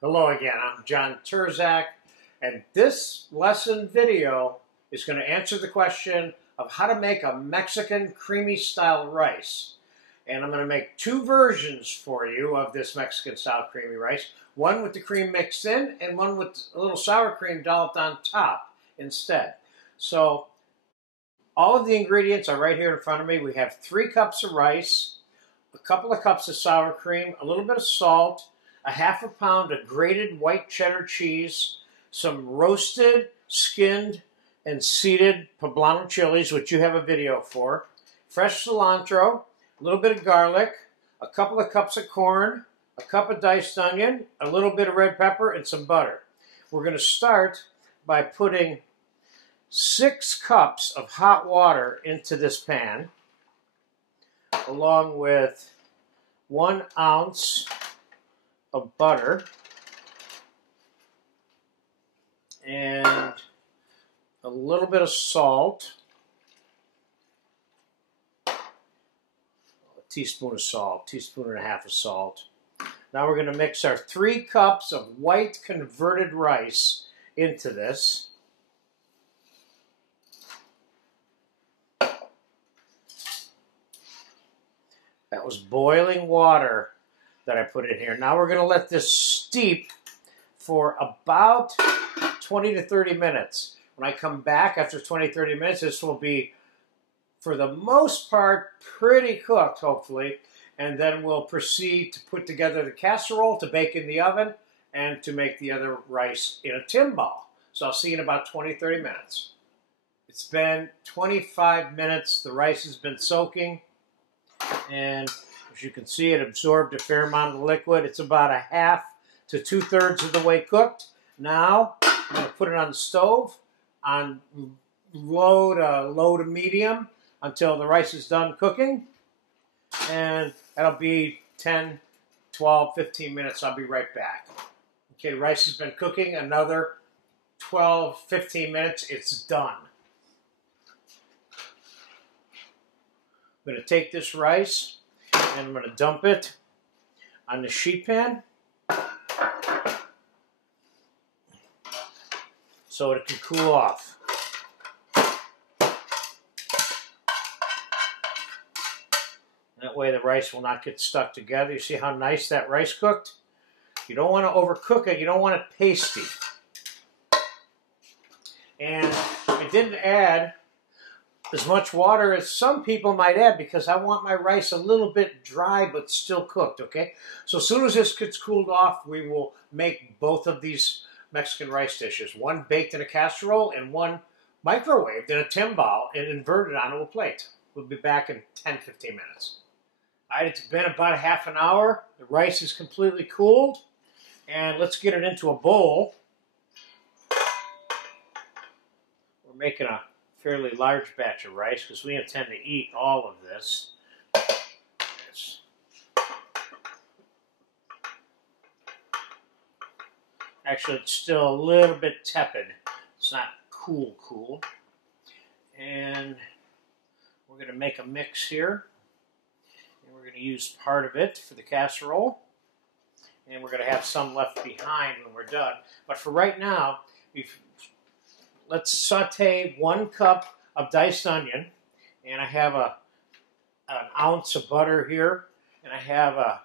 Hello again, I'm John Turzak, and this lesson video is going to answer the question of how to make a Mexican creamy style rice. And I'm going to make two versions for you of this Mexican style creamy rice. One with the cream mixed in and one with a little sour cream dolloped on top instead. So all of the ingredients are right here in front of me. We have 3 cups of rice, a couple of cups of sour cream, a little bit of salt, a half a pound of grated white cheddar cheese, some roasted, skinned, and seeded poblano chilies, which you have a video for, fresh cilantro, a little bit of garlic, a couple of cups of corn, a cup of diced onion, a little bit of red pepper, and some butter. We're going to start by putting 6 cups of hot water into this pan, along with 1 ounce of butter and a little bit of salt, a teaspoon of salt, teaspoon and a half of salt. Now we're going to mix our 3 cups of white converted rice into this. That was boiling water that I put in here. Now we're going to let this steep for about 20 to 30 minutes. When I come back after 20, 30 minutes, this will be, for the most part, pretty cooked, hopefully. And then we'll proceed to put together the casserole to bake in the oven and to make the other rice in a timbale. So I'll see you in about 20, 30 minutes. It's been 25 minutes. The rice has been soaking. And as you can see, it absorbed a fair amount of the liquid. It's about a half to 2/3 of the way cooked. Now, I'm going to put it on the stove on low to medium until the rice is done cooking. And that'll be 10, 12, 15 minutes. I'll be right back. Okay, the rice has been cooking another 12, 15 minutes. It's done. I'm going to take this rice and I'm going to dump it on the sheet pan so it can cool off. That way the rice will not get stuck together. You see how nice that rice cooked? You don't want to overcook it. You don't want it pasty. And I didn't add as much water as some people might add because I want my rice a little bit dry but still cooked, okay? So as soon as this gets cooled off, we will make both of these Mexican rice dishes. One baked in a casserole and one microwaved in a timbale and inverted onto a plate. We'll be back in 10, 15 minutes. All right, it's been about a half an hour. The rice is completely cooled. And let's get it into a bowl. We're making a fairly large batch of rice because we intend to eat all of this. Actually, it's still a little bit tepid. It's not cool. And we're going to make a mix here. And we're going to use part of it for the casserole. And we're going to have some left behind when we're done. But for right now, let's saute 1 cup of diced onion, and I have an ounce of butter here, and I have a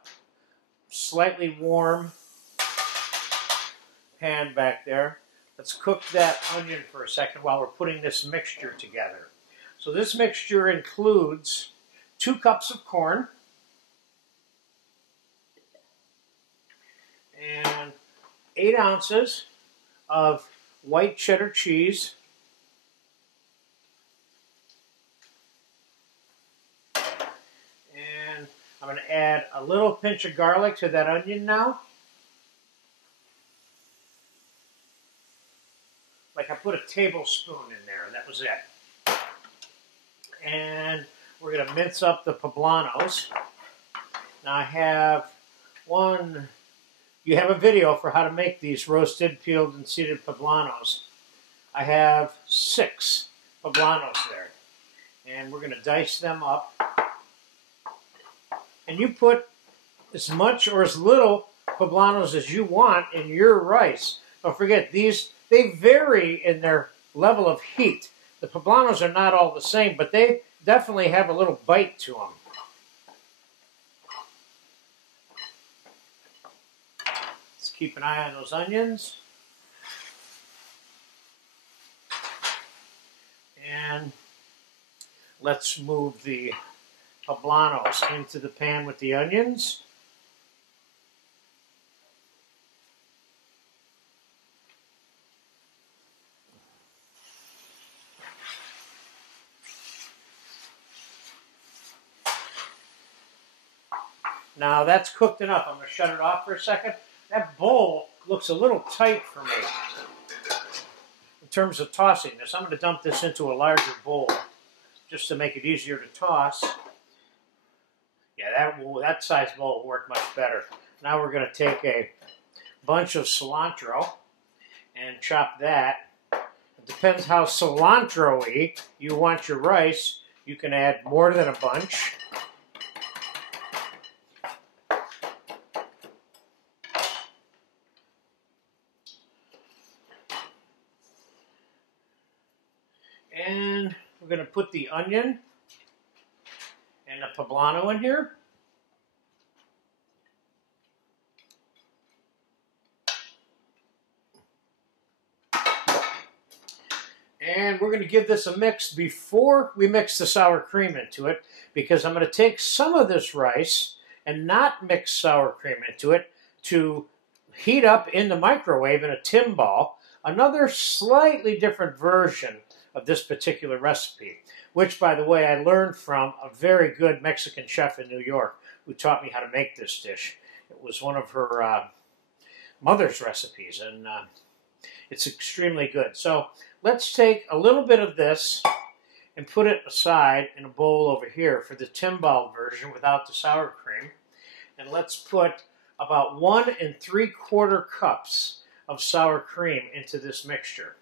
slightly warm pan back there. Let's cook that onion for a second while we're putting this mixture together. So this mixture includes 2 cups of corn and 8 ounces of white cheddar cheese, and I'm going to add a little pinch of garlic to that onion now. Like I put a tablespoon in there, and that was it. And we're going to mince up the poblanos. Now I have you have a video for how to make these roasted, peeled, and seeded poblanos. I have 6 poblanos there. And we're going to dice them up. And you put as much or as little poblanos as you want in your rice. Don't forget, these, they vary in their level of heat. The poblanos are not all the same, but they definitely have a little bite to them. Let's keep an eye on those onions. And let's move the poblanos into the pan with the onions. Now that's cooked enough. I'm going to shut it off for a second. That bowl looks a little tight for me in terms of tossing this. I'm going to dump this into a larger bowl just to make it easier to toss. Yeah, that size bowl will work much better. Now we're going to take a bunch of cilantro and chop that. It depends how cilantro-y you want your rice. You can add more than a bunch. And we're going to put the onion and the poblano in here. And we're going to give this a mix before we mix the sour cream into it, because I'm going to take some of this rice and not mix sour cream into it to heat up in the microwave in a timbal. Another slightly different version of this particular recipe, which, by the way, I learned from a very good Mexican chef in New York who taught me how to make this dish. It was one of her mother's recipes, and it's extremely good. So let's take a little bit of this and put it aside in a bowl over here for the timbal version without the sour cream. And let's put about 1 3/4 cups of sour cream into this mixture.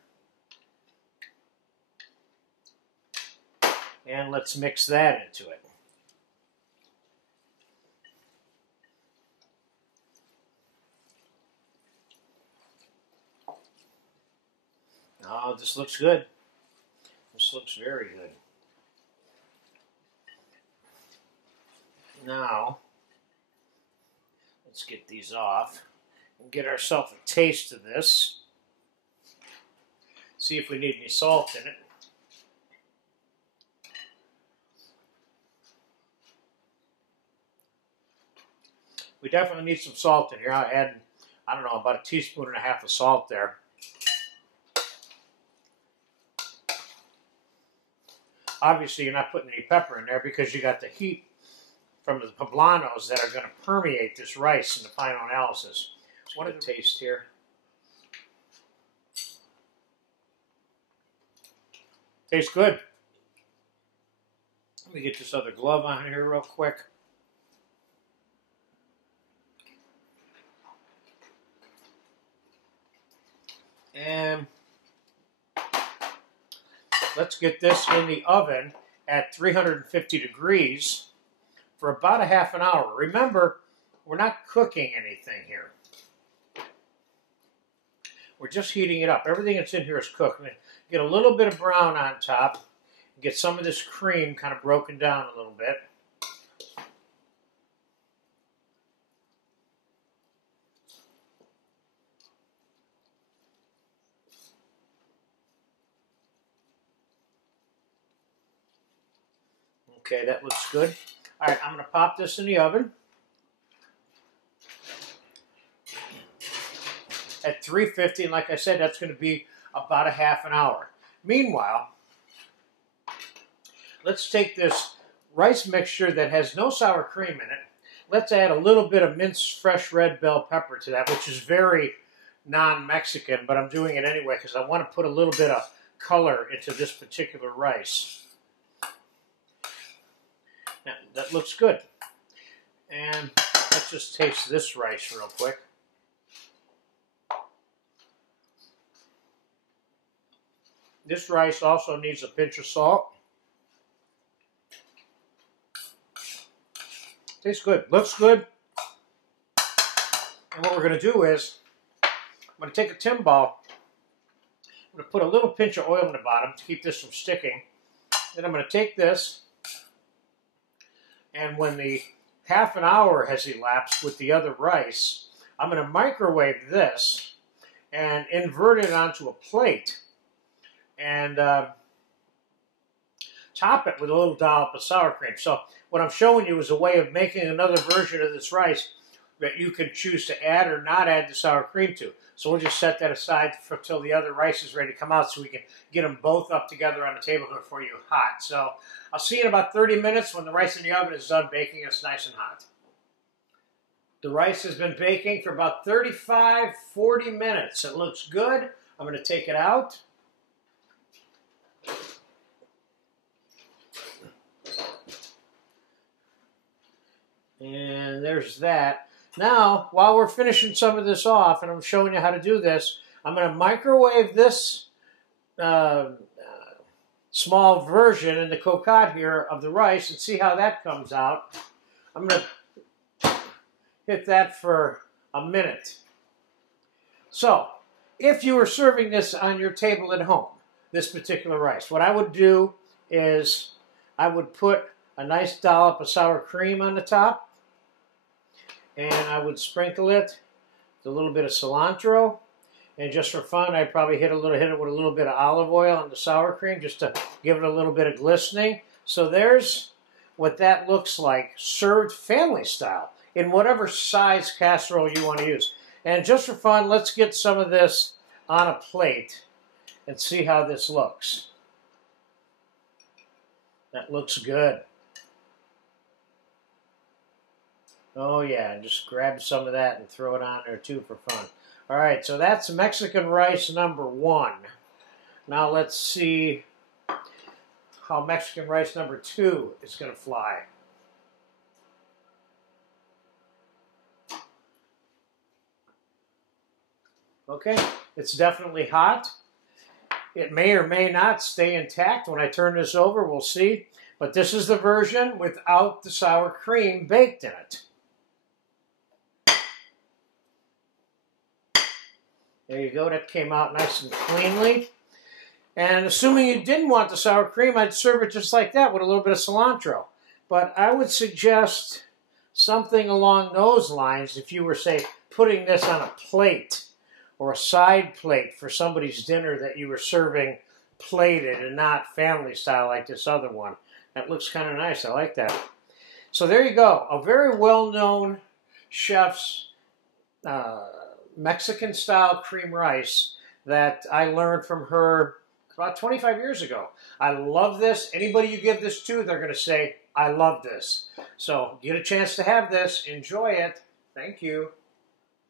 And let's mix that into it. Oh, this looks good. This looks very good. Now, let's get these off and get ourselves a taste of this. See if we need any salt in it. We definitely need some salt in here. I add, I don't know, about 1.5 teaspoons of salt there. Obviously, you're not putting any pepper in there because you got the heat from the poblanos that are going to permeate this rice in the final analysis. So what a taste here. Tastes good. Let me get this other glove on here real quick. And let's get this in the oven at 350 degrees for about a half an hour. Remember, we're not cooking anything here. We're just heating it up. Everything that's in here is cooked. Get a little bit of brown on top. Get some of this cream kind of broken down a little bit. Okay, that looks good. All right, I'm going to pop this in the oven at 350, and like I said, that's going to be about a half an hour. Meanwhile, let's take this rice mixture that has no sour cream in it. Let's add a little bit of minced fresh red bell pepper to that, which is very non-Mexican, but I'm doing it anyway because I want to put a little bit of color into this particular rice. Now, that looks good. And let's just taste this rice real quick. This rice also needs a pinch of salt. Tastes good. Looks good. And we're going to do is, I'm going to take a timbale, I'm going to put a little pinch of oil in the bottom to keep this from sticking. Then I'm going to take this, and when the half an hour has elapsed with the other rice, I'm going to microwave this and invert it onto a plate and top it with a little dollop of sour cream. So what I'm showing you is a way of making another version of this rice that you can choose to add or not add the sour cream to. So we'll just set that aside until the other rice is ready to come out so we can get them both up together on the table here for you hot. So I'll see you in about 30 minutes when the rice in the oven is done baking. It's nice and hot. The rice has been baking for about 35, 40 minutes. It looks good. I'm going to take it out. And there's that. Now, while we're finishing some of this off, and I'm showing you how to do this, I'm going to microwave this small version in the cocotte here of the rice and see how that comes out. I'm going to hit that for a minute. So, if you were serving this on your table at home, this particular rice, what I would do is I would put a nice dollop of sour cream on the top, and I would sprinkle it with a little bit of cilantro, and just for fun, I'd probably hit it with a little bit of olive oil on the sour cream just to give it a little bit of glistening. So there's what that looks like, served family style, in whatever size casserole you want to use. And just for fun, let's get some of this on a plate and see how this looks. That looks good. Oh yeah, and just grab some of that and throw it on there too for fun. All right, so that's Mexican rice number 1. Now let's see how Mexican rice number 2 is going to fly. Okay, it's definitely hot. It may or may not stay intact when I turn this over, we'll see. But this is the version without the sour cream baked in it. There you go, that came out nice and cleanly. And assuming you didn't want the sour cream, I'd serve it just like that with a little bit of cilantro. But I would suggest something along those lines if you were, say, putting this on a plate or a side plate for somebody's dinner that you were serving plated and not family style like this other one. That looks kind of nice. I like that. So there you go. A very well-known chef's Mexican-style cream rice that I learned from her about 25 years ago. I love this. Anybody you give this to, they're going to say, I love this. So get a chance to have this. Enjoy it. Thank you.